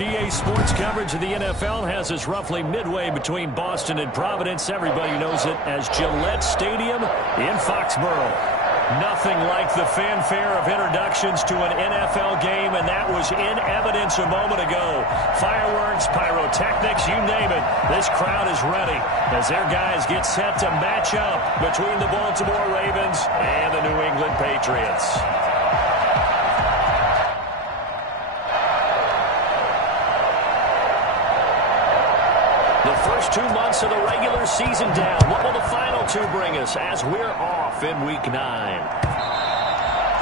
EA Sports coverage of the NFL has us roughly midway between Boston and Providence. Everybody knows it as Gillette Stadium in Foxborough. Nothing like the fanfare of introductions to an NFL game, and that was in evidence a moment ago. Fireworks, pyrotechnics, you name it. This crowd is ready as their guys get set to match up between the Baltimore Ravens and the New England Patriots. The first 2 months of the regular season down. What will the final two bring us as we're off in Week 9?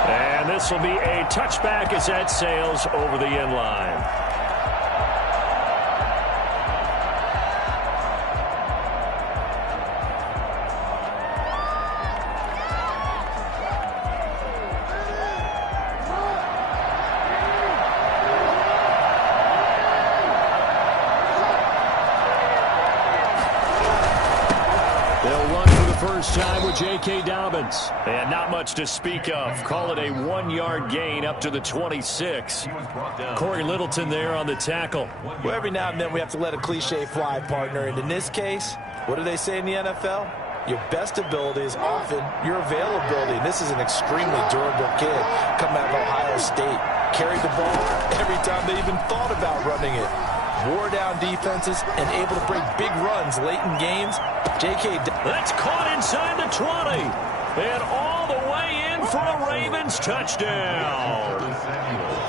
And this will be a touchback as that sails over the end line. Time with J.K. Dobbins. And not much to speak of. Call it a 1-yard gain up to the 26. Corey Littleton there on the tackle. Well, every now and then we have to let a cliche fly, partner. And in this case, what do they say in the NFL? Your best ability is often your availability. And this is an extremely durable kid coming out of Ohio State. Carried the ball every time they even thought about running it. Wore down defenses and able to break big runs late in games. J.K. That's caught inside the 20. And all the way in for a Ravens touchdown.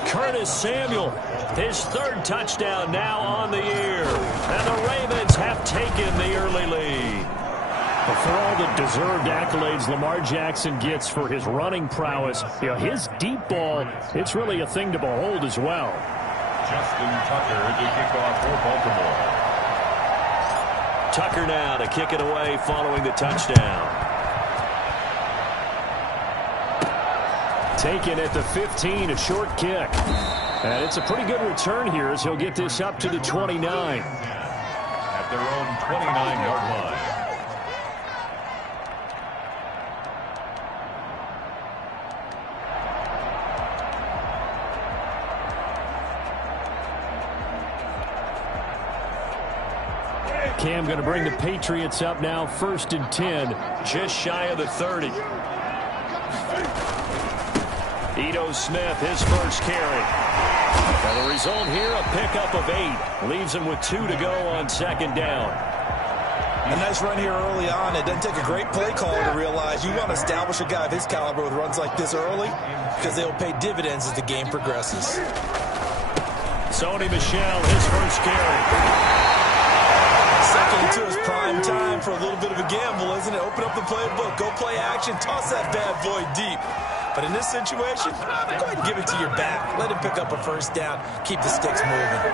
Curtis Samuel, his third touchdown now on the year. And the Ravens have taken the early lead. For all the deserved accolades Lamar Jackson gets for his running prowess, his deep ball, it's really a thing to behold as well. Justin Tucker to kick off for Baltimore. Tucker now to kick it away following the touchdown. Taken at the 15, a short kick. And it's a pretty good return here as he'll get this up to the 29. At their own 29-yard line. Cam going to bring the Patriots up now, 1st and 10, just shy of the 30. Ito Smith, his first carry. And the result here, a pickup of 8. Leaves him with 2 to go on 2nd down. A nice run here early on. It doesn't take a great play caller to realize you want to establish a guy of his caliber with runs like this early because they'll pay dividends as the game progresses. Sony Michel, his first carry. Second into his prime time for a little bit of a gamble, isn't it? Open up the playbook, go play action, toss that bad boy deep. But in this situation, go ahead and give it to your back. Let him pick up a first down, keep the sticks moving.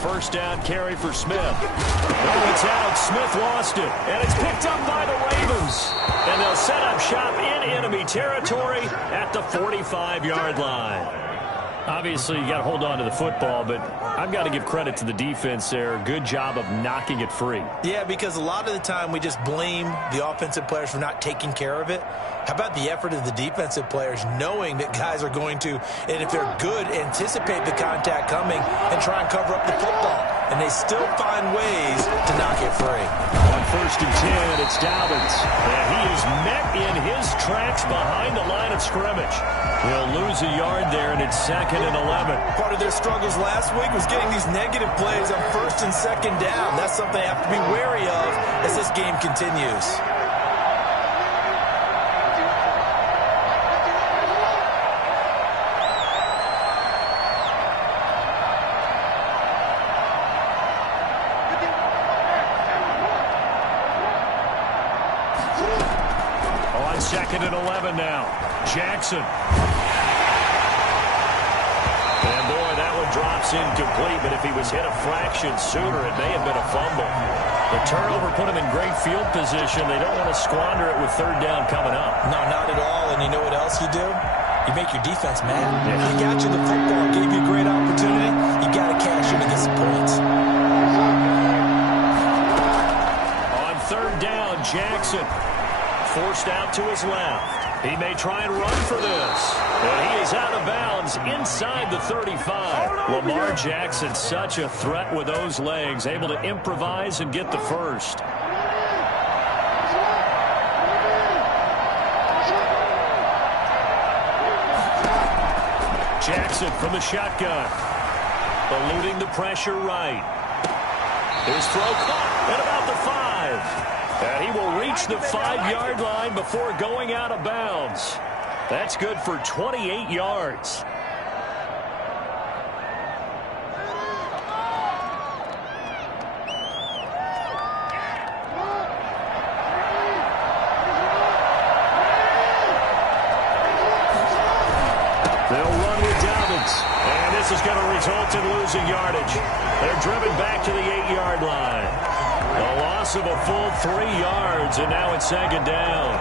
First down carry for Smith. Oh, it's out. Smith lost it. And it's picked up by the Ravens. And they'll set up shop in enemy territory at the 45-yard line. Obviously, you got to hold on to the football, but I've got to give credit to the defense there. Good job of knocking it free. Yeah, because a lot of the time we just blame the offensive players for not taking care of it. How about the effort of the defensive players knowing that guys are going to, and if they're good, anticipate the contact coming and try and cover up the football. And they still find ways to knock it free. On 1st and 10, it's Dobbins. And he is met in his tracks behind the line of scrimmage. He'll lose a yard there, and it's 2nd and 11. Part of their struggles last week was getting these negative plays on 1st and 2nd down. That's something they have to be wary of as this game continues. On 2nd and 11 now. Jackson. And boy, that one drops incomplete, but if he was hit a fraction sooner, it may have been a fumble. The turnover put him in great field position. They don't want to squander it with 3rd down coming up. No, not at all. And you know what else you do? You make your defense mad. Yeah. They got you the football, gave you a great opportunity. You got to cash in and get some points. On third down, Jackson forced out to his left. He may try and run for this. And he is out of bounds inside the 35. Lamar Jackson, such a threat with those legs, able to improvise and get the first. Jackson from the shotgun. Eluding the pressure right. His throw caught at about the 5. And he will reach the 5-yard line before going out of bounds. That's good for 28 yards. They'll run with Dobbins. And this is going to result in losing yardage. They're driven back to the 8-yard line. A loss of a full 3 yards, and now it's second down.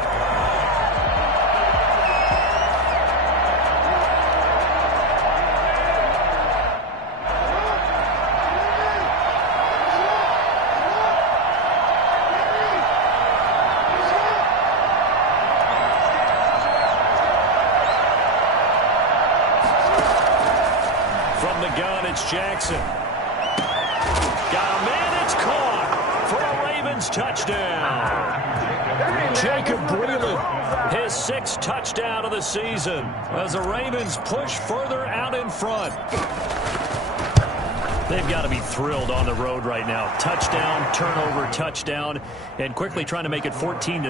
From the gun, it's Jackson. Got a man, it's caught. For a Ravens touchdown. Jacob Breeland, his 6th touchdown of the season as the Ravens push further out in front. They've got to be thrilled on the road right now. Touchdown, turnover, touchdown, and quickly trying to make it 14-0.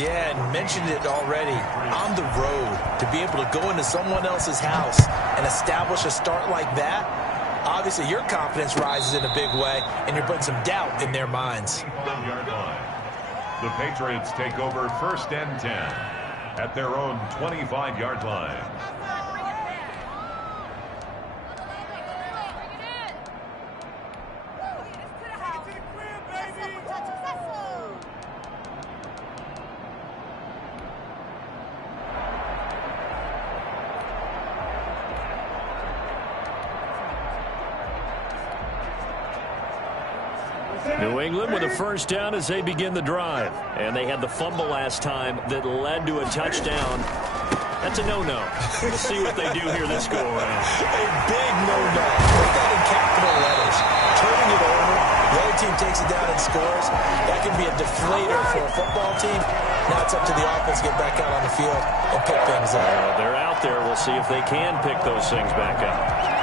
Yeah, and mentioned it already. On the road, to be able to go into someone else's house and establish a start like that, obviously, your confidence rises in a big way, and you're putting some doubt in their minds. The Patriots take over 1st and 10 at their own 25-yard line. New England with a first down as they begin the drive. And they had the fumble last time that led to a touchdown. That's a no-no. We'll see what they do here this go-around. A big no-no. Put that in capital letters. Turning it over, the other team takes it down and scores. That can be a deflator for a football team. Now it's up to the offense to get back out on the field and pick things up. They're out there. We'll see if they can pick those things back up.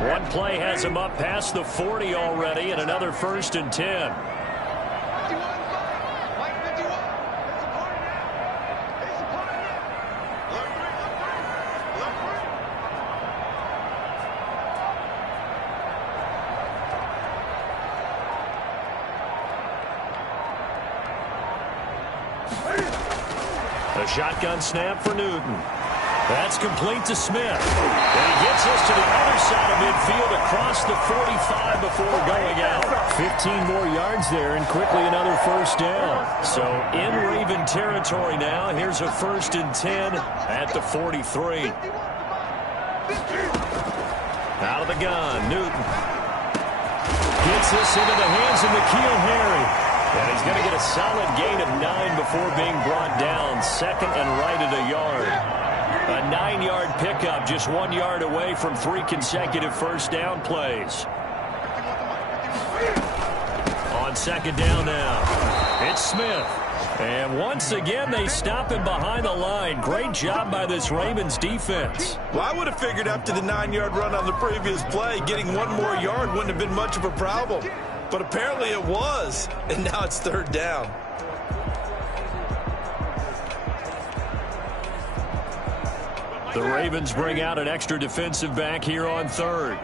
One play has him up past the 40 already, and another 1st and 10. A shotgun snap for Newton. That's complete to Smith. And he gets us to the other side of midfield across the 45 before going out. 15 more yards there and quickly another first down. So in Raven territory now. Here's a 1st and 10 at the 43. Out of the gun, Newton. Gets this into the hands of N'Keal Harry. And he's going to get a solid gain of 9 before being brought down. 2nd and right at a yard. A 9-yard pickup, just 1 yard away from 3 consecutive first down plays. On 2nd down now, it's Smith. And once again, they stop him behind the line. Great job by this Ravens defense. Well, I would have figured after the 9-yard run on the previous play, getting 1 more yard wouldn't have been much of a problem. But apparently it was, and now it's 3rd down. The Ravens bring out an extra defensive back here on 3rd.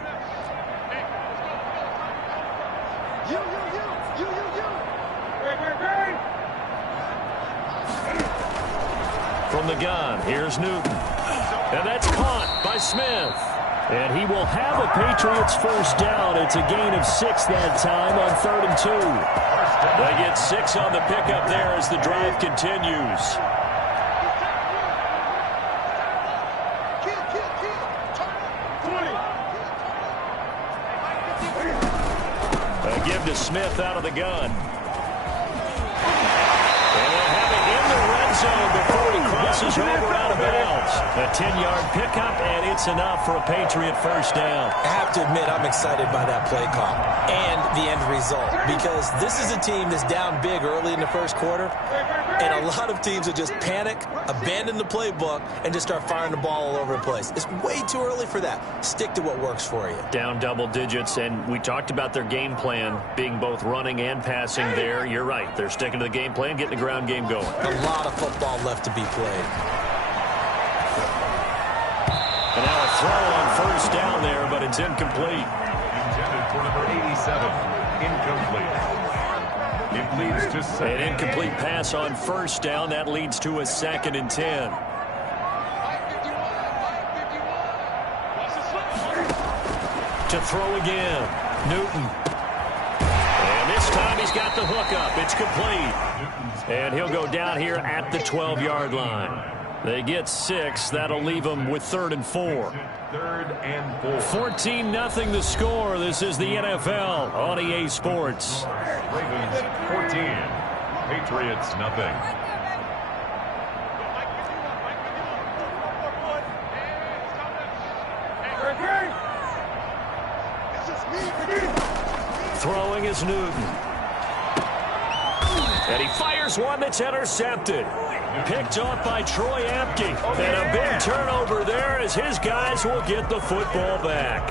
From the gun, here's Newton. And that's caught by Smith. And he will have a Patriots first down. It's a gain of 6 that time on 3rd and 2. They get 6 on the pickup there as the drive continues. A give to Smith out of the gun. And they'll have it in the red zone before he crosses over out of bounds. A 10-yard pickup, and it's enough for a Patriot first down. I have to admit, I'm excited by that play call and the end result, because this is a team that's down big early in the first quarter, and a lot of teams will just panic, abandon the playbook, and just start firing the ball all over the place. It's way too early for that. Stick to what works for you. Down double digits, and we talked about their game plan being both running and passing there. You're right. They're sticking to the game plan, getting the ground game going. A lot of football left to be played. And now a throw on first down there, but it's incomplete. Intended for number 87. Incomplete. It leads to second. An incomplete pass on first down. That leads to a 2nd and 10. To throw again. Newton. And this time he's got the hook up. It's complete. And he'll go down here at the 12-yard line. They get 6. That'll leave them with 3rd and 4. 3rd and 4. 14-0 the score. This is the NFL on EA Sports. Ravens 14. Patriots nothing. Throwing is Newton. And he fires one that's intercepted. Picked off by Troy Apke. And a big turnover there as his guys will get the football back.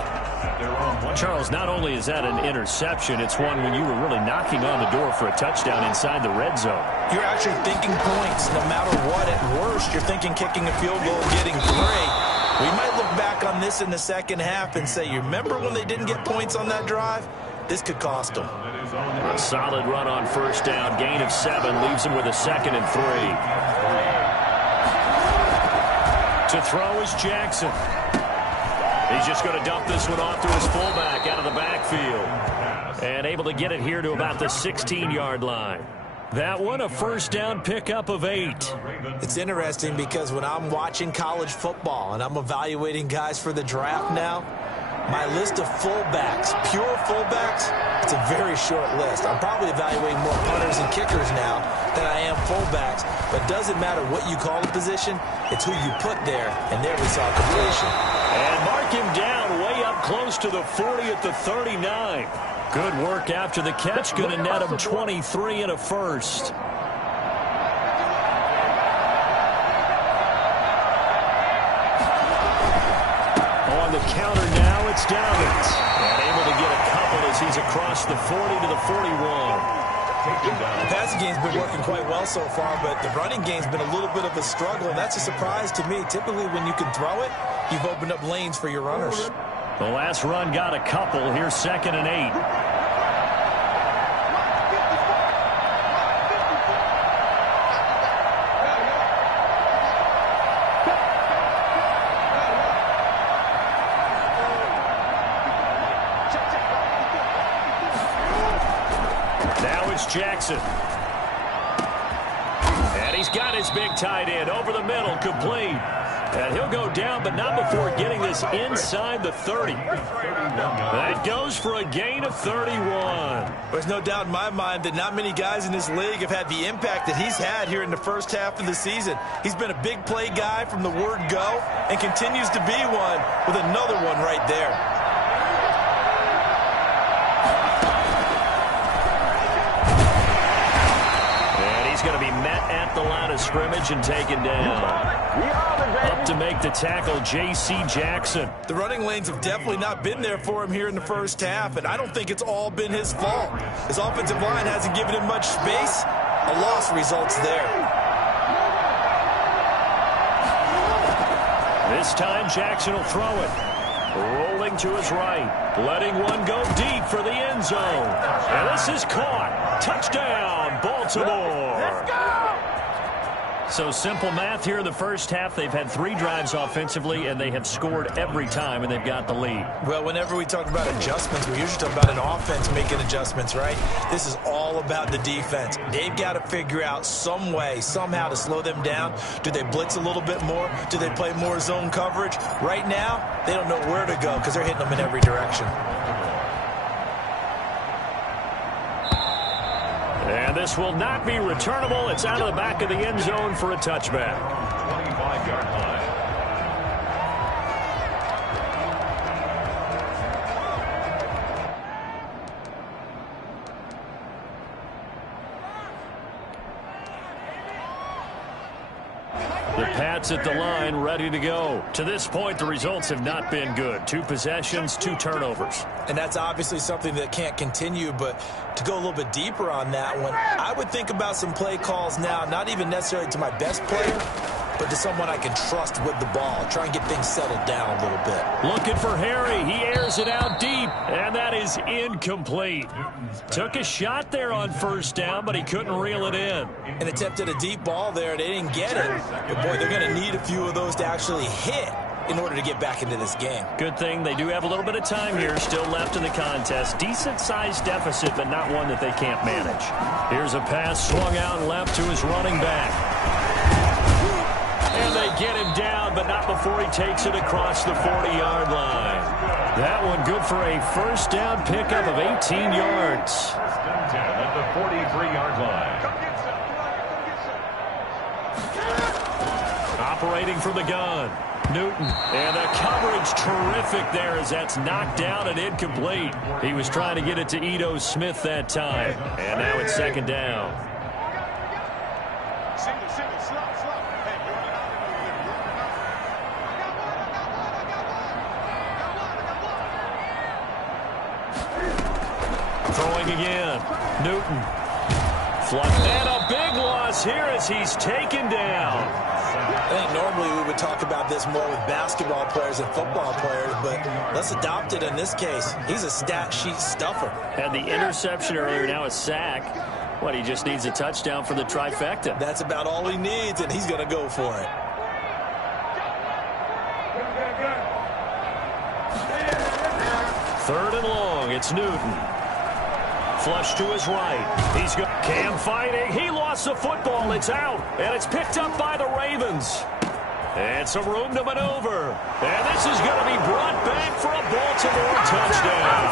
Charles, not only is that an interception, it's one when you were really knocking on the door for a touchdown inside the red zone. You're actually thinking points. No matter what, at worst, you're thinking kicking a field goal and getting 3. We might look back on this in the second half and say, you remember when they didn't get points on that drive? This could cost them. A solid run on first down. Gain of 7 leaves him with a 2nd and 3. To throw is Jackson. He's just going to dump this one off to his fullback out of the backfield. And able to get it here to about the 16-yard line. That one a first down pickup of 8. It's interesting because when I'm watching college football and I'm evaluating guys for the draft now, my list of fullbacks, pure fullbacks, it's a very short list. I'm probably evaluating more punters and kickers now than I am fullbacks. But it doesn't matter what you call the position, it's who you put there, and there we saw completion. And mark him down way up close to the 40 at the 39. Good work after the catch. Going to net him 23 and a first. On the counter now, it's Downs. And able to get a couple as he's across the 40 to the 41. The passing game's been working quite well so far, but the running game's been a little bit of a struggle, and that's a surprise to me. Typically, when you can throw it, you've opened up lanes for your runners. The last run got a couple. Here's 2nd and 8. Now it's Jackson. And he's got his big tight end over the middle, complete. And he'll go down, but not before getting this inside the 30. That goes for a gain of 31. There's no doubt in my mind that not many guys in this league have had the impact that he's had here in the first half of the season. He's been a big play guy from the word go and continues to be one with another one right there. And he's going to be met at the line of scrimmage and taken down. Up to make the tackle, J.C. Jackson. The running lanes have definitely not been there for him here in the first half, and I don't think it's all been his fault. His offensive line hasn't given him much space. A loss results there. This time, Jackson will throw it. Rolling to his right. Letting one go deep for the end zone. And this is caught. Touchdown, Baltimore. Let's go! So simple math here in the first half. They've had 3 drives offensively, and they have scored every time, and they've got the lead. Well, whenever we talk about adjustments, we usually talk about an offense making adjustments, right? This is all about the defense. They've got to figure out some way, somehow to slow them down. Do they blitz a little bit more? Do they play more zone coverage? Right now, they don't know where to go because they're hitting them in every direction. And this will not be returnable. It's out of the back of the end zone for a touchback. 25-yard line. The Pats at the line, ready to go. To this point, the results have not been good. 2 possessions, 2 turnovers. And that's obviously something that can't continue, but to go a little bit deeper on that one, I would think about some play calls now, not even necessarily to my best player, but to someone I can trust with the ball. Try and get things settled down a little bit. Looking for Harry. He airs it out deep, and that is incomplete. Took a shot there on first down, but he couldn't reel it in. And attempted a deep ball there. They didn't get it. But, boy, they're going to need a few of those to actually hit in order to get back into this game. Good thing they do have a little bit of time here still left in the contest. Decent-sized deficit, but not one that they can't manage. Here's a pass swung out left to his running back. And they get him down, but not before he takes it across the 40-yard line. That one good for a first down pickup of 18 yards. First and 10 at the 43-yard line. Operating from the gun, Newton. And the coverage terrific there as that's knocked down and incomplete. He was trying to get it to Ito Smith that time. And now it's second down. Throwing again. Newton. And a big loss here as he's taken down. I think normally we would talk about this more with basketball players and football players, but let's adopt it in this case. He's a stat sheet stuffer. Had the interception earlier, now a sack. What, he just needs a touchdown for the trifecta. That's about all he needs, and he's going to go for it. Third and long, it's Newton. Flush to his right. He's got Cam fighting. He lost the football. It's out, and it's picked up by the Ravens. And some room to maneuver. And this is going to be brought back for a Baltimore touchdown.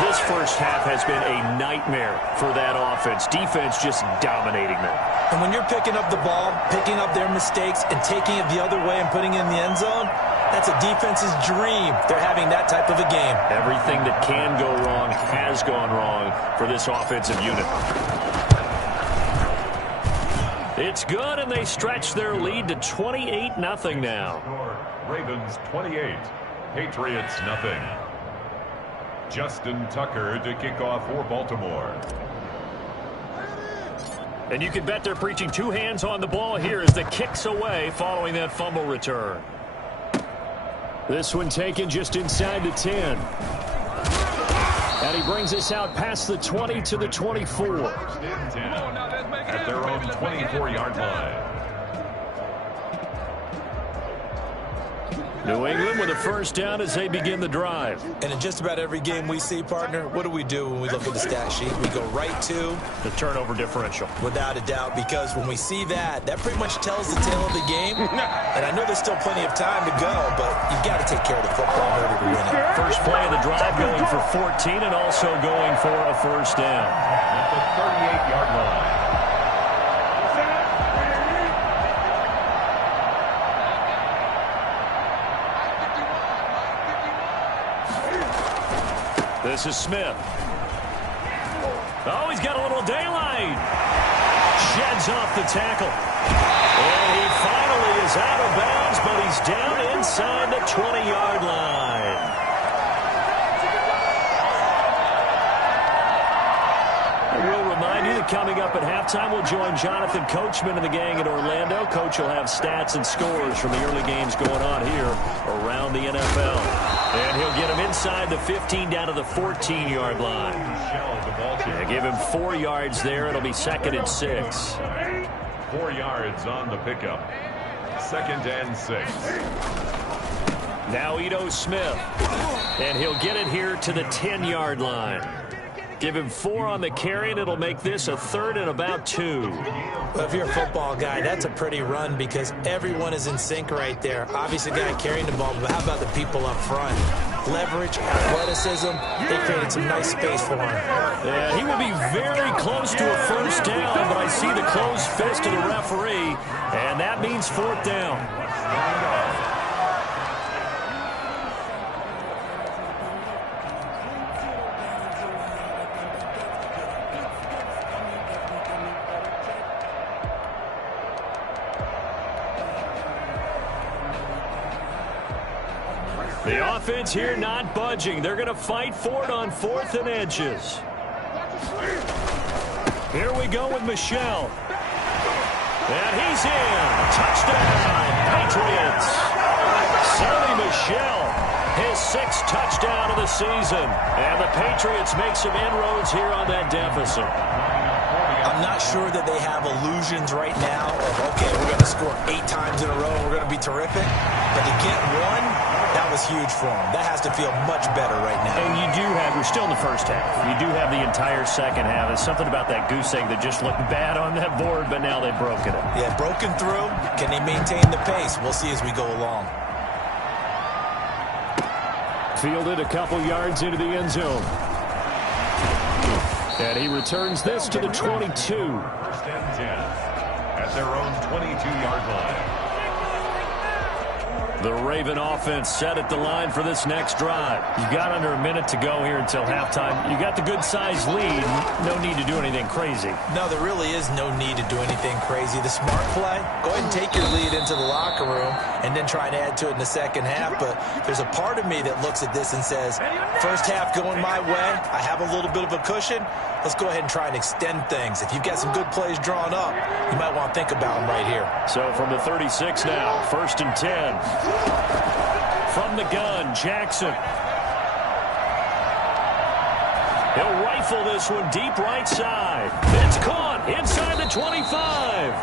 This first half has been a nightmare for that offense. Defense just dominating them. And when you're picking up the ball, picking up their mistakes, and taking it the other way and putting it in the end zone, that's a defense's dream. They're having that type of a game. Everything that can go wrong has gone wrong for this offensive unit. It's good, and they stretch their lead to 28-0 now. Ravens 28, Patriots nothing. Justin Tucker to kick off for Baltimore. And you can bet they're preaching 2 hands on the ball here as the kick's away following that fumble return. This one taken just inside the 10. And he brings us out past the 20 to the 24. First and 10 at their own 24-yard line. New England with a first down as they begin the drive. And in just about every game we see, partner, what do we do when we look at the stat sheet? We go right to the turnover differential. Without a doubt, because when we see that, that pretty much tells the tale of the game. And I know there's still plenty of time to go, but you've got to take care of the football in order to win it. First play of the drive going for 14 and also going for a first down. At the 38-yard line. This is Smith. Oh, he's got a little daylight. Sheds off the tackle. And he finally is out of bounds, but he's down inside the 20-yard line. I will remind you the coming up at halftime. We'll join Jonathan Coachman and the gang in Orlando. Coach will have stats and scores from the early games going on here around the NFL. And he'll get him inside the 15 down to the 14-yard line. Yeah, give him 4 yards there. It'll be 2nd and 6. 4 yards on the pickup. 2nd and 6. Now Ito Smith. And he'll get it here to the 10-yard line. Give him 4 on the carry, and it'll make this a 3rd and about 2. Well, if you're a football guy, that's a pretty run because everyone is in sync right there. Obviously, the guy carrying the ball, but how about the people up front? Leverage, athleticism, they created some nice space for him. Yeah, he will be very close to a first down, but I see the closed fist of the referee, and that means 4th down. The offense here not budging. They're going to fight for it on 4th and inches. Here we go with Michel. And he's in. Touchdown, Patriots. Sony Michel, his 6th touchdown of the season. And the Patriots make some inroads here on that deficit. I'm not sure that they have illusions right now of, okay, we're going to score 8 times in a row and we're going to be terrific. But to get one, that was huge for them. That has to feel much better right now. And you do have, we're still in the first half. You do have the entire second half. There's something about that goose egg that just looked bad on that board, but now they've broken it. Yeah, broken through. Can they maintain the pace? We'll see as we go along. Fielded a couple yards into the end zone. And he returns this to the 22. 1st and 10 at their own 22-yard line. The Raven offense set at the line for this next drive. You got under a minute to go here until halftime. You got the good-sized lead. No need to do anything crazy. No, there really is no need to do anything crazy. The smart play, go ahead and take your lead into the locker room and then try to add to it in the second half. But there's a part of me that looks at this and says, first half going my way, I have a little bit of a cushion. Let's go ahead and try and extend things. If you've got some good plays drawn up, you might want to think about them right here. So from the 36 now, 1st and 10. From the gun, Jackson. He'll rifle this one deep right side. It's caught inside the 25.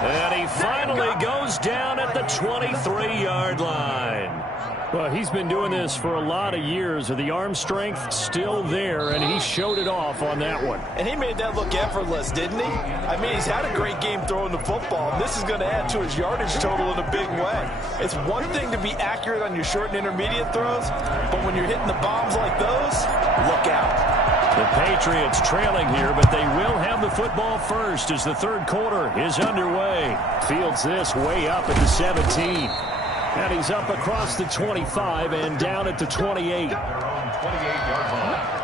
And he finally goes down at the 23-yard line. Well, he's been doing this for a lot of years. The arm strength still there, and he showed it off on that one. And he made that look effortless, didn't he? I mean, he's had a great game throwing the football. And this is going to add to his yardage total in a big way. It's one thing to be accurate on your short and intermediate throws, but when you're hitting the bombs like those, look out. The Patriots trailing here, but they will have the football first as the 3rd quarter is underway. Fields this way up at the 17. And he's up across the 25 and down at the 28. Their own 28-yard line.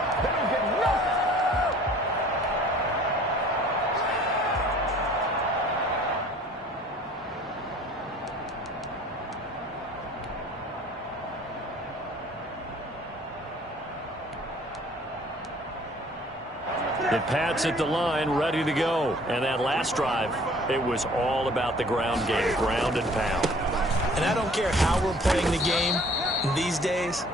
The Pats at the line, ready to go. And that last drive, it was all about the ground game, ground and pound. And I don't care how we're playing the game these days,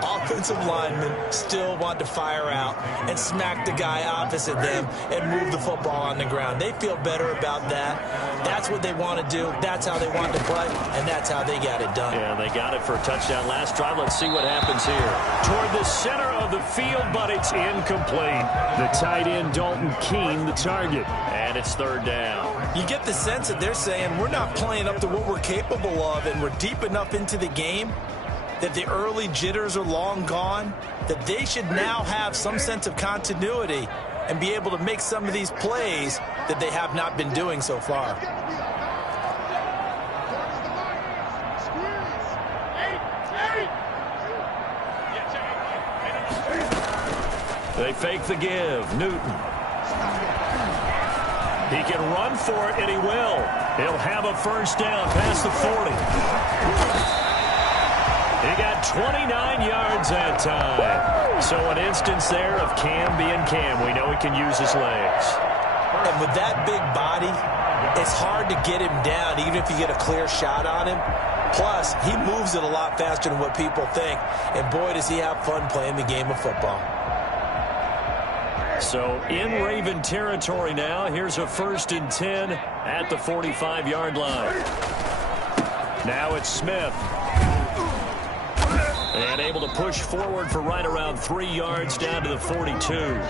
offensive linemen still want to fire out and smack the guy opposite them and move the football on the ground. They feel better about that. That's what they want to do. That's how they want to play, and that's how they got it done. Yeah, they got it for a touchdown last drive. Let's see what happens here. Toward the center of the field, but it's incomplete. The tight end, Dalton Keene, the target. And it's 3rd down. You get the sense that they're saying we're not playing up to what we're capable of, and we're deep enough into the game that the early jitters are long gone, that they should now have some sense of continuity and be able to make some of these plays that they have not been doing so far. They fake the give. Newton. He can run for it, and he will. He'll have a first down past the 40. He got 29 yards that time. So an instance there of Cam being Cam. We know he can use his legs. And with that big body, it's hard to get him down, even if you get a clear shot on him. Plus, he moves it a lot faster than what people think. And boy, does he have fun playing the game of football. So in Raven territory now. Here's a 1st and 10 at the 45-yard line. Now it's Smith. And able to push forward for right around 3 yards down to the 42.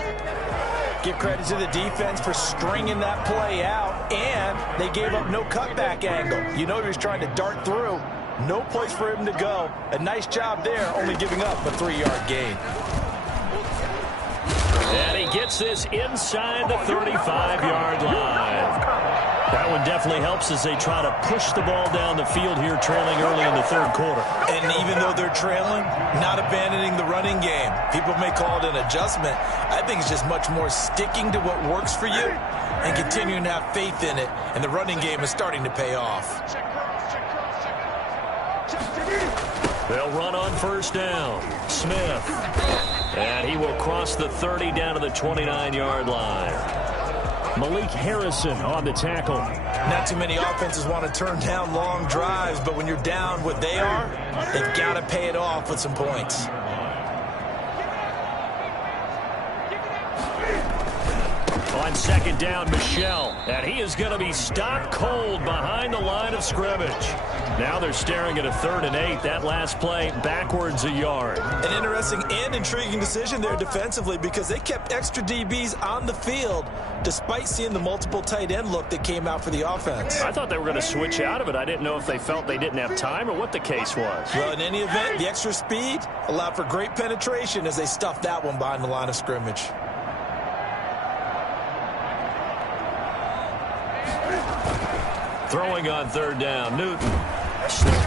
Give credit to the defense for stringing that play out, and they gave up no cutback angle. You know he was trying to dart through. No place for him to go. A nice job there, only giving up a 3-yard gain. And he gets this inside the 35-yard line. That one definitely helps as they try to push the ball down the field here, trailing early in the 3rd quarter. And even though they're trailing, not abandoning the running game. People may call it an adjustment. I think it's just much more sticking to what works for you and continuing to have faith in it. And the running game is starting to pay off. They'll run on 1st down. Smith. And he will cross the 30 down to the 29-yard line. Malik Harrison on the tackle. Not too many offenses want to turn down long drives, but when you're down what they are, they've got to pay it off with some points. On 2nd down, Michel. And he is going to be stopped cold behind the line of scrimmage. Now they're staring at a 3rd and 8. That last play backwards a yard. An interesting and intriguing decision there defensively because they kept extra DBs on the field despite seeing the multiple tight end look that came out for the offense. I thought they were going to switch out of it. I didn't know if they felt they didn't have time or what the case was. Well, in any event, the extra speed allowed for great penetration as they stuffed that one behind the line of scrimmage. Throwing on 3rd down, Newton.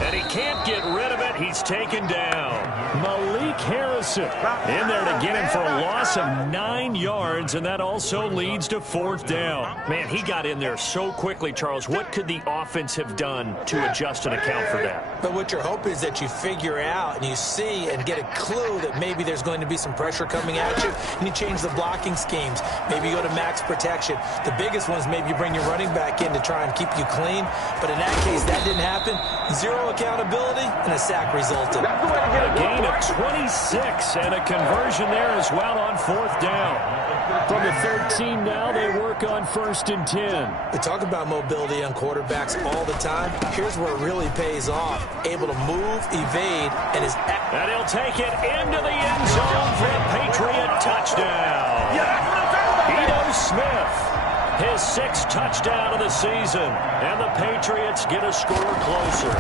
And he can't get rid of it. He's taken down. Malik Harrison in there to get him for a loss of 9 yards, and that also leads to 4th down. Man, he got in there so quickly, Charles. What could the offense have done to adjust and account for that? But what you're hoping is that you figure out and you see and get a clue that maybe there's going to be some pressure coming at you, and you change the blocking schemes. Maybe you go to max protection. The biggest one is maybe you bring your running back in to try and keep you clean. But in that case, that didn't happen. 0 accountability, and a sack resulted. A gain of 26 and a conversion there as well on 4th down. From the 13 now, they work on 1st and 10. We talk about mobility on quarterbacks all the time. Here's where it really pays off. Able to move, evade, and is... And he'll take it into the end zone for a Patriot touchdown. Ito Smith. His 6th touchdown of the season, and the Patriots get a score closer.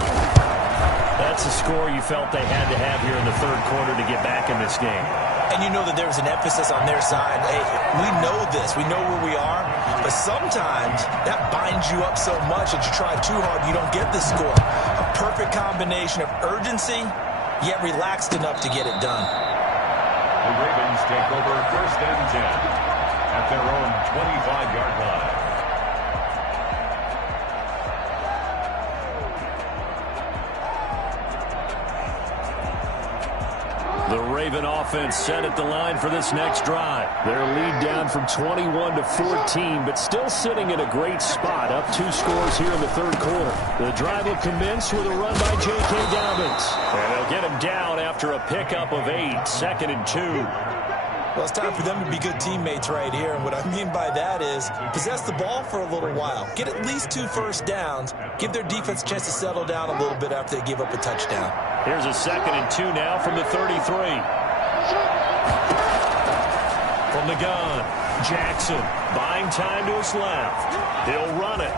That's a score you felt they had to have here in the 3rd quarter to get back in this game. And you know that there was an emphasis on their side. Hey, we know this. We know where we are. But sometimes that binds you up so much that you try too hard, you don't get the score. A perfect combination of urgency, yet relaxed enough to get it done. The Ravens take over 1st and 10. At their own 25-yard line. The Raven offense set at the line for this next drive. Their lead down from 21 to 14, but still sitting in a great spot, up 2 scores here in the 3rd quarter. The drive will commence with a run by J.K. Dobbins. And they'll get him down after a pickup of 8, 2nd and 2. Well, it's time for them to be good teammates right here. And what I mean by that is possess the ball for a little while. Get at least 2 first downs. Give their defense a chance to settle down a little bit after they give up a touchdown. Here's a 2nd and 2 now from the 33. From the gun, Jackson buying time to his left. He'll run it.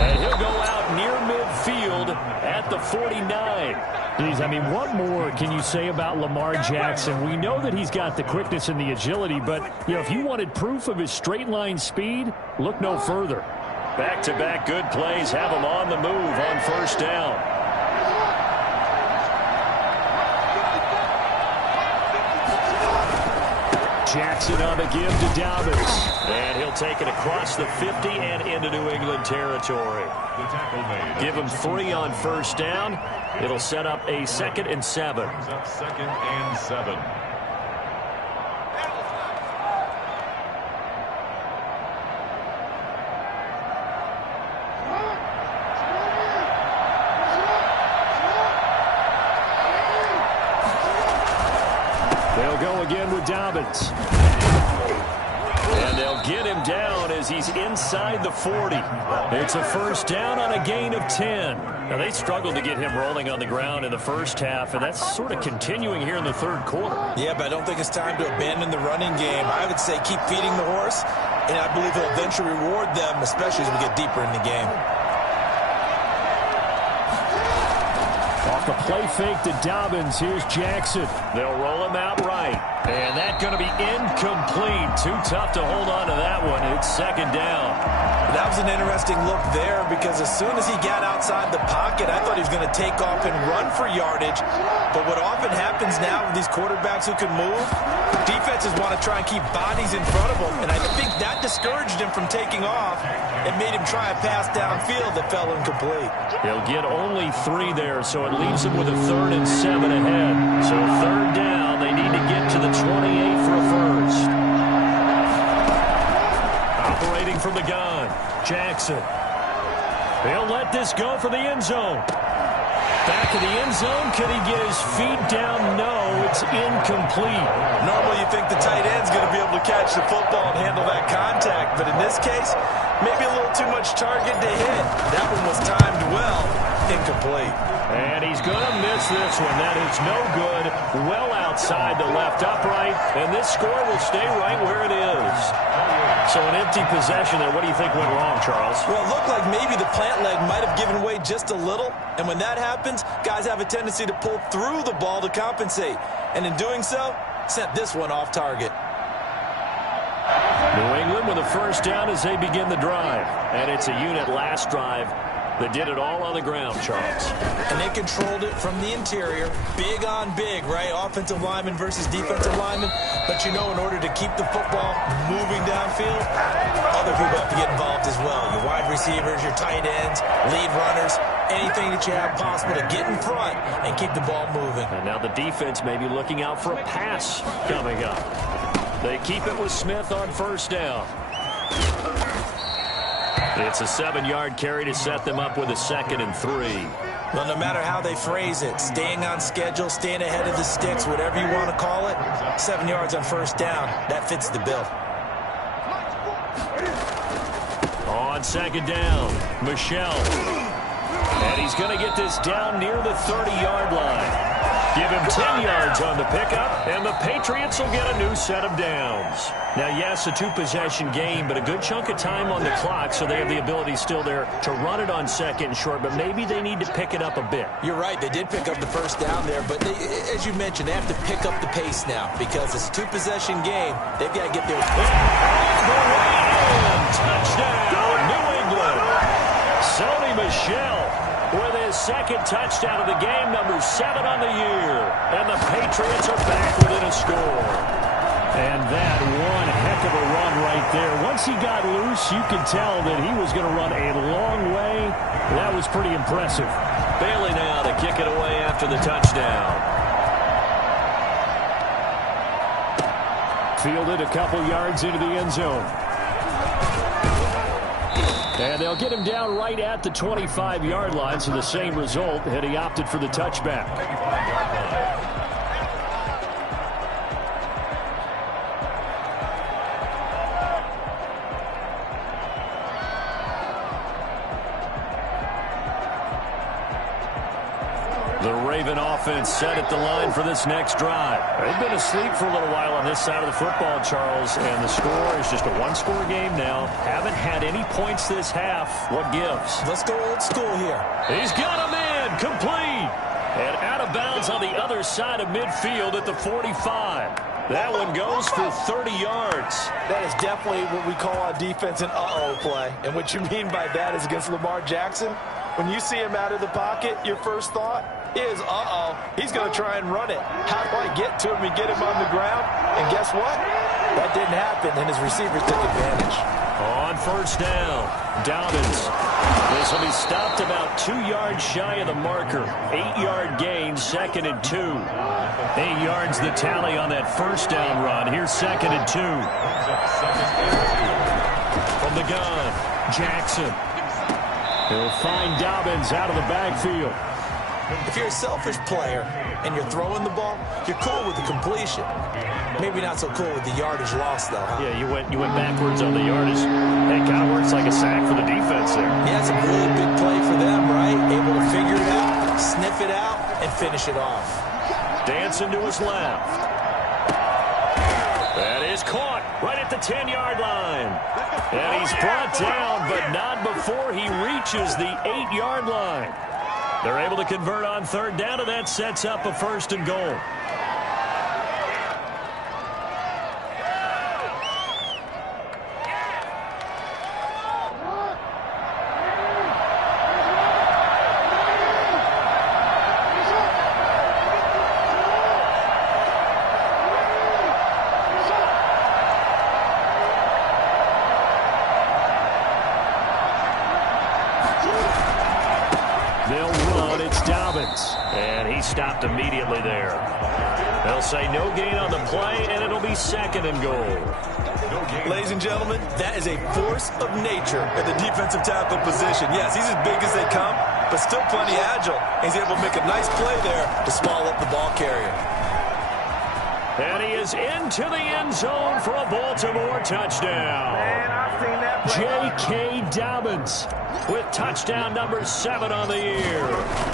And he'll go out near midfield at the 49. Geez, I mean, what more can you say about Lamar Jackson? We know that he's got the quickness and the agility, but, you know, if you wanted proof of his straight line speed, look no further. Back-to-back good plays have him on the move on 1st down. Jackson on the give to Dobbins. And he'll take it across the 50 and into New England territory. Give him 3 on 1st down. It'll set up a 2nd and 7. 2nd and 7. They'll go again with Dobbins. And they'll get him down as he's inside the 40. It's a first down on a gain of 10. Now, they struggled to get him rolling on the ground in the first half, and that's sort of continuing here in the third quarter. Yeah, but I don't think it's time to abandon the running game. I would say keep feeding the horse, and I believe he'll eventually reward them, especially as we get deeper in the game. Off the play fake to Dobbins, here's Jackson. They'll roll him out right. And that's going to be incomplete. Too tough to hold on to that one. It's second down. That was an interesting look there because as soon as he got outside the pocket, I thought he was going to take off and run for yardage. But what often happens now with these quarterbacks who can move, defenses want to try and keep bodies in front of them. And I think that discouraged him from taking off and made him try a pass downfield that fell incomplete. He'll get only 3 there, so it leaves him with a 3rd and 7 ahead. So third down, they need to get to the 28 for a first. Operating from the gun, Jackson. They'll let this go for the end zone. Back of the end zone. Can he get his feet down? No, it's incomplete. Normally you think the tight end's going to be able to catch the football and handle that contact, but in this case, maybe a little too much target to hit. That one was timed well. Incomplete. And he's going to miss this one. That is no good. Well outside the left upright. And this score will stay right where it is. So an empty possession there. What do you think went wrong, Charles? Well, it looked like maybe the plant leg might have given way just a little. And when that happens, guys have a tendency to pull through the ball to compensate. And in doing so, sent this one off target. New England with a first down as they begin the drive. And it's a unit last drive that did it all on the ground, Charles. And they controlled it from the interior. Big on big, right? Offensive lineman versus defensive lineman. But you know, in order to keep the football moving downfield, other people have to get involved as well. Your wide receivers, your tight ends, lead runners, anything that you have possible to get in front and keep the ball moving. And now the defense may be looking out for a pass coming up. They keep it with Smith on first down. It's a 7-yard carry to set them up with a 2nd and 3. Well, no matter how they phrase it, staying on schedule, staying ahead of the sticks, whatever you want to call it, 7 yards on first down, that fits the bill. On second down, Michel. And he's going to get this down near the 30-yard line. Give him 10 yards on the pickup, and the Patriots will get a new set of downs. Now, yes, a 2-possession game, but a good chunk of time on the clock, so they have the ability still there to run it on second and short, but maybe they need to pick it up a bit. You're right. They did pick up the first down there, but they, as you mentioned, they have to pick up the pace now because it's a 2-possession game. They've got to get their... Touchdown, New England. Sony Michel with his 2nd touchdown of the game, number 7 on the year. And the Patriots are back within a score. And that one heck of a run right there. Once he got loose, you could tell that he was going to run a long way. That was pretty impressive. Bailey now to kick it away after the touchdown. Fielded a couple yards into the end zone. And they'll get him down right at the 25-yard line, so the same result, and he opted for the touchback. The Raven offense set at the line for this next drive. They've been asleep for a little while on this side of the football, Charles, and the score is just a 1-score game now. Haven't had any points this half. What gives? Let's go old school here. He's got him in, complete, and out of bounds on the other side of midfield at the 45. That one goes for 30 yards. That is definitely what we call on defense an uh-oh play. And what you mean by that is against Lamar Jackson, when you see him out of the pocket, your first thought is, uh-oh, he's going to try and run it. How do I get to him and get him on the ground? And guess what? That didn't happen, and his receivers took advantage. On first down, Dobbins. This will be stopped about 2 yards shy of the marker. 8-yard gain, 2nd and 2. 8 yards the tally on that first down run. Here's 2nd and 2. From the gun, Jackson. He'll find Dobbins out of the backfield. If you're a selfish player and you're throwing the ball, you're cool with the completion. Maybe not so cool with the yardage loss, though, huh? Yeah, you went backwards on the yardage. It kind of works like a sack for the defense there. Yeah, it's a really big play for them, right? Able to figure it out, sniff it out, and finish it off. Dancing to his left. That is caught right at the 10-yard line. And he's brought down, but not before he reaches the 8-yard line. They're able to convert on third down, and that sets up a first and goal. Stopped immediately there. They'll say no gain on the play, and it'll be second and goal. Ladies and gentlemen, that is a force of nature at the defensive tackle position. Yes, he's as big as they come, but still plenty agile. He's able to make a nice play there to small up the ball carrier. And he is into the end zone for a Baltimore touchdown. J.K. Dobbins with touchdown number 7 on the year.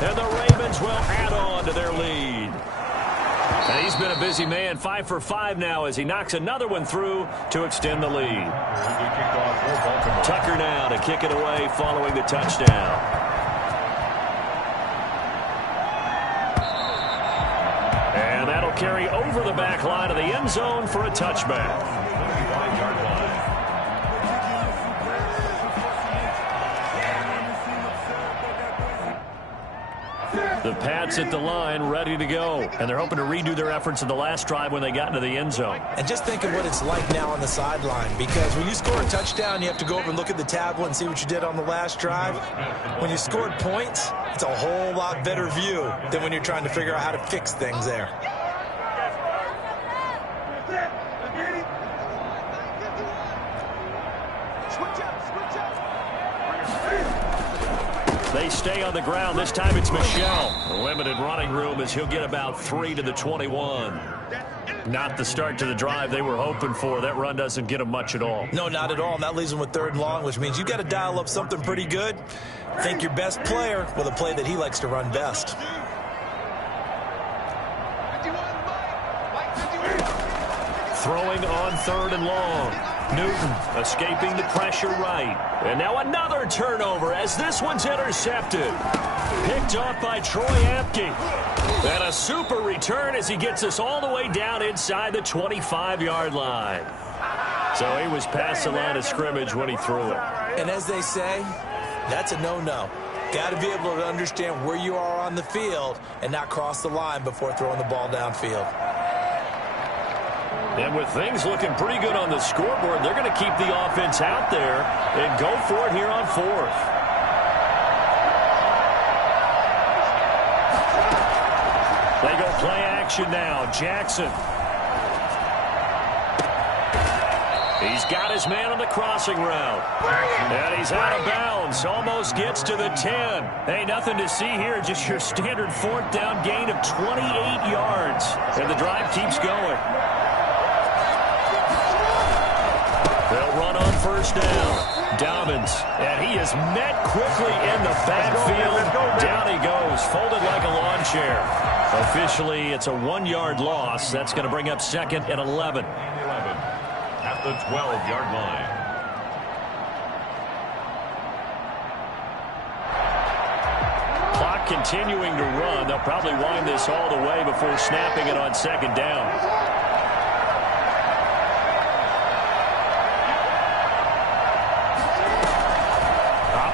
And the Ravens will add on to their lead. And he's been a busy man, 5 for 5 now as he knocks another one through to extend the lead. Tucker now to kick it away following the touchdown. And that'll carry over the back line of the end zone for a touchback. The Pats at the line, ready to go. And they're hoping to redo their efforts in the last drive when they got into the end zone. And just think of what it's like now on the sideline, because when you score a touchdown, you have to go over and look at the tablet and see what you did on the last drive. When you scored points, it's a whole lot better view than when you're trying to figure out how to fix things there. They stay on the ground. This time it's Michel. Limited running room as he'll get about 3 to the 21. Not the start to the drive they were hoping for. That run doesn't get them much at all. No, not at all. And that leaves them with 3rd and long, which means you've got to dial up something pretty good. Think your best player with a play that he likes to run best. Throwing on 3rd and long. Newton escaping the pressure right. And now another turnover as this one's intercepted. Picked off by Troy Apke. And a super return as he gets us all the way down inside the 25-yard line. So he was past the line of scrimmage when he threw it. And as they say, that's a no-no. Got to be able to understand where you are on the field and not cross the line before throwing the ball downfield. And with things looking pretty good on the scoreboard, they're going to keep the offense out there and go for it here on 4th. They go play action now. Jackson. He's got his man on the crossing route. And he's out of bounds. Almost gets to the 10. Hey, nothing to see here. Just your standard 4th down gain of 28 yards. And the drive keeps going. They'll run on 1st down. Dobbins, and he is met quickly in the backfield. Down he goes, folded like a lawn chair. Officially, it's a 1-yard loss. That's going to bring up 2nd and 11. At the 12-yard line. Clock continuing to run. They'll probably wind this all the way before snapping it on 2nd down.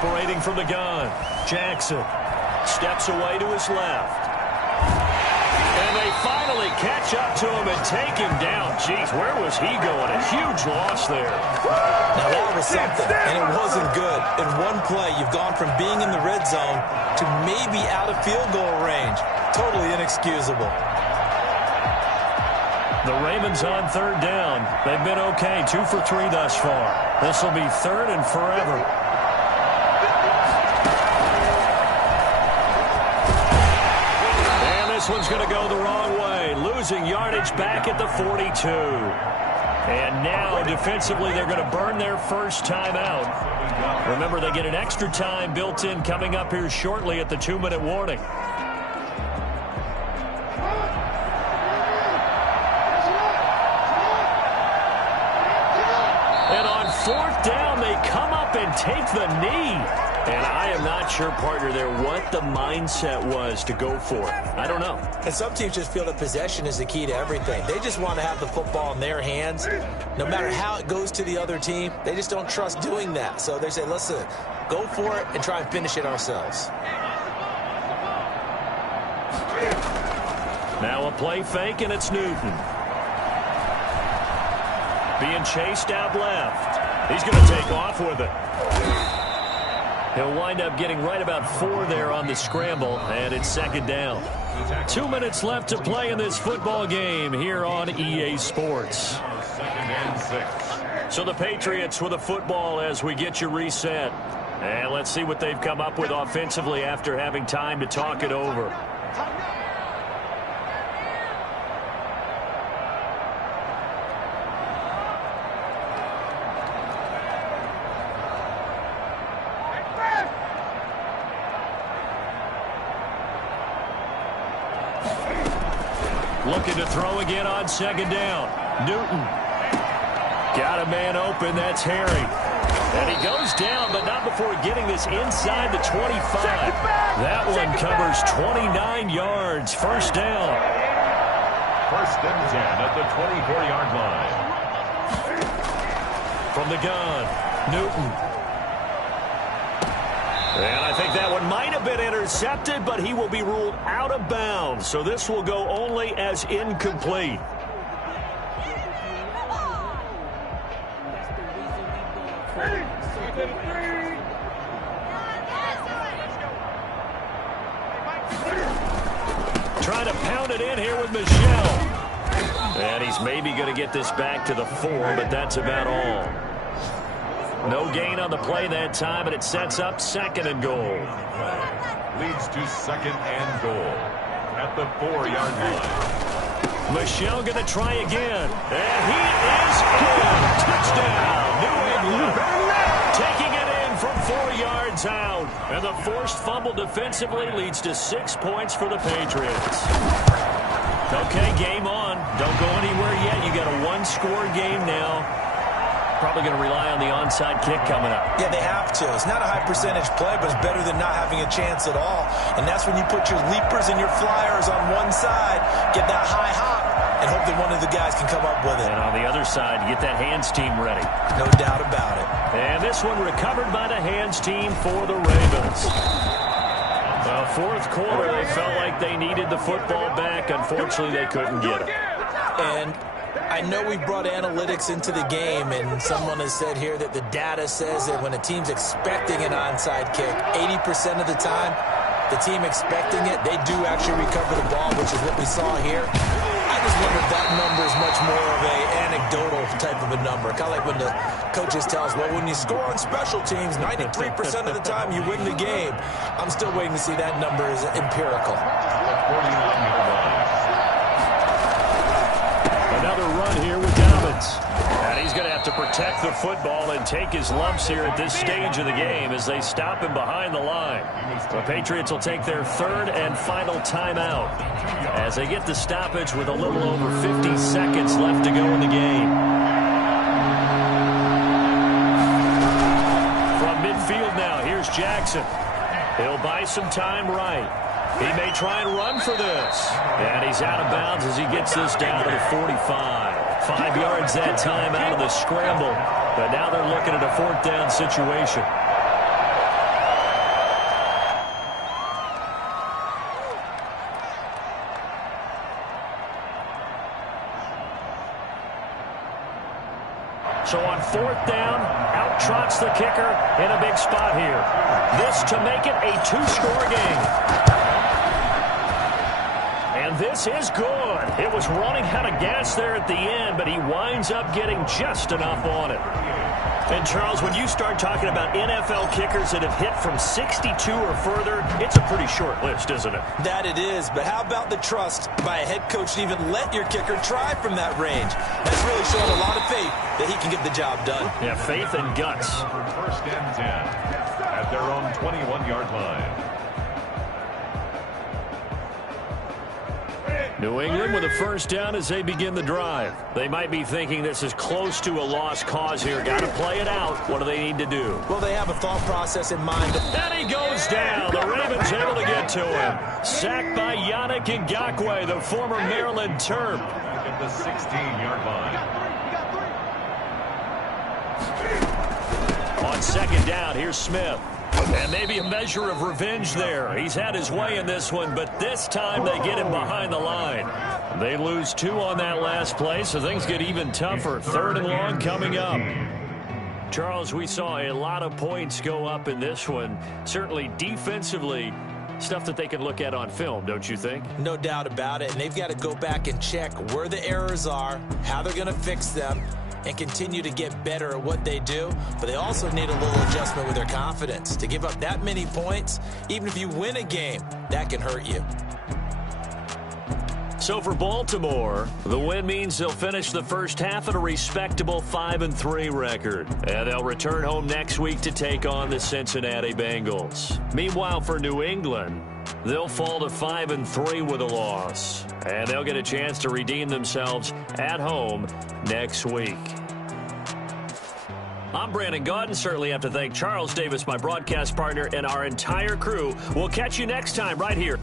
Operating from the gun, Jackson steps away to his left. And they finally catch up to him and take him down. Jeez, where was he going? A huge loss there. Now that was something, and it wasn't good. In one play, you've gone from being in the red zone to maybe out of field goal range. Totally inexcusable. The Ravens on 3rd down. They've been okay, 2 for 3 thus far. This will be 3rd and forever. this one's going to go the wrong way. Losing yardage back at the 42. And now, defensively, they're going to burn their first time out. Remember, they get an extra time built in coming up here shortly at the 2-minute warning. And on 4th down, they come up and take the knee. And I am not sure, partner, there what the mindset was to go for it. I don't know. And some teams just feel that possession is the key to everything. They just want to have the football in their hands. No matter how it goes to the other team, they just don't trust doing that. So they say, listen, go for it and try and finish it ourselves. Now a play fake, and it's Newton. Being chased out left. He's going to take off with it. He'll wind up getting right about 4 there on the scramble, and it's 2nd down. 2 minutes left to play in this football game here on EA Sports. 2nd and 6. So the Patriots with a football as we get you reset. And let's see what they've come up with offensively after having time to talk it over. Looking to throw again on 2nd down. Newton. Got a man open. That's Harry. And he goes down, but not before getting this inside the 25. That one covers 29 yards. 1st down. 1st and 10 at the 24-yard line. From the gun, Newton. And I think that one might have been intercepted, but he will be ruled out of bounds. So this will go only as incomplete. Trying to pound it in here with Michel. And he's maybe going to get this back to the 4, but that's about all. No gain on the play that time, and it sets up 2nd and goal. Leads to 2nd and goal at the 4-yard line. Michel going to try again. And he is in. Touchdown, New England. Taking it in from 4 yards out. And the forced fumble defensively leads to 6 points for the Patriots. Okay, game on. Don't go anywhere yet. You got a 1-score game now. Probably going to rely on the onside kick coming up. Yeah, they have to. It's not a high percentage play, but it's better than not having a chance at all. And that's when you put your leapers and your flyers on one side, get that high hop, and hope that one of the guys can come up with it. And on the other side, you get that hands team ready. No doubt about it. And this one recovered by the hands team for the Ravens. Well, 4th quarter, they felt like they needed the football back. Unfortunately, they couldn't get it. And I know we brought analytics into the game, and someone has said here that the data says that when a team's expecting an onside kick, 80% of the time, the team expecting it, they do actually recover the ball, which is what we saw here. I just wonder if that number is much more of an anecdotal type of a number. Kind of like when the coaches tell us, well, when you score on special teams, 93% of the time you win the game. I'm still waiting to see that number is empirical. 49-yard line. Another run here with Dobbins. And he's going to have to protect the football and take his lumps here at this stage of the game as they stop him behind the line. The Patriots will take their 3rd and final timeout as they get the stoppage with a little over 50 seconds left to go in the game. From midfield now, here's Jackson. He'll buy some time right. He may try and run for this. And he's out of bounds as he gets this down to the 45. 5 yards that time out of the scramble. But now they're looking at a 4th down situation. So on 4th down, out trots the kicker in a big spot here. This to make it a 2-score game. And this is good. It was running out of gas there at the end, but he winds up getting just enough on it. And, Charles, when you start talking about NFL kickers that have hit from 62 or further, it's a pretty short list, isn't it? That it is, but how about the trust by a head coach to even let your kicker try from that range? That's really showing a lot of faith that he can get the job done. Yeah, faith and guts. First and 10 at their own 21-yard line. New England with a first down as they begin the drive. They might be thinking this is close to a lost cause here. Got to play it out. What do they need to do? Well, they have a thought process in mind. And he goes down. The Ravens able to get to him. Sacked by Yannick Ngakoue, the former Maryland Terp. At the 16-yard line. On second down, here's Smith. And maybe a measure of revenge there. He's had his way in this one, but this time they get him behind the line. They lose 2 on that last play, so things get even tougher. 3rd and long coming up. Charles, we saw a lot of points go up in this one. Certainly defensively, stuff that they can look at on film, don't you think? No doubt about it, and they've got to go back and check where the errors are, how they're going to fix them, and continue to get better at what they do. But they also need a little adjustment with their confidence. To give up that many points, even if you win a game, that can hurt you. So for Baltimore, the win means they'll finish the first half at a respectable 5-3 record. And they'll return home next week to take on the Cincinnati Bengals. Meanwhile, for New England, they'll fall to 5-3 with a loss. And they'll get a chance to redeem themselves at home next week. I'm Brandon Gaudin. Certainly have to thank Charles Davis, my broadcast partner, and our entire crew. We'll catch you next time right here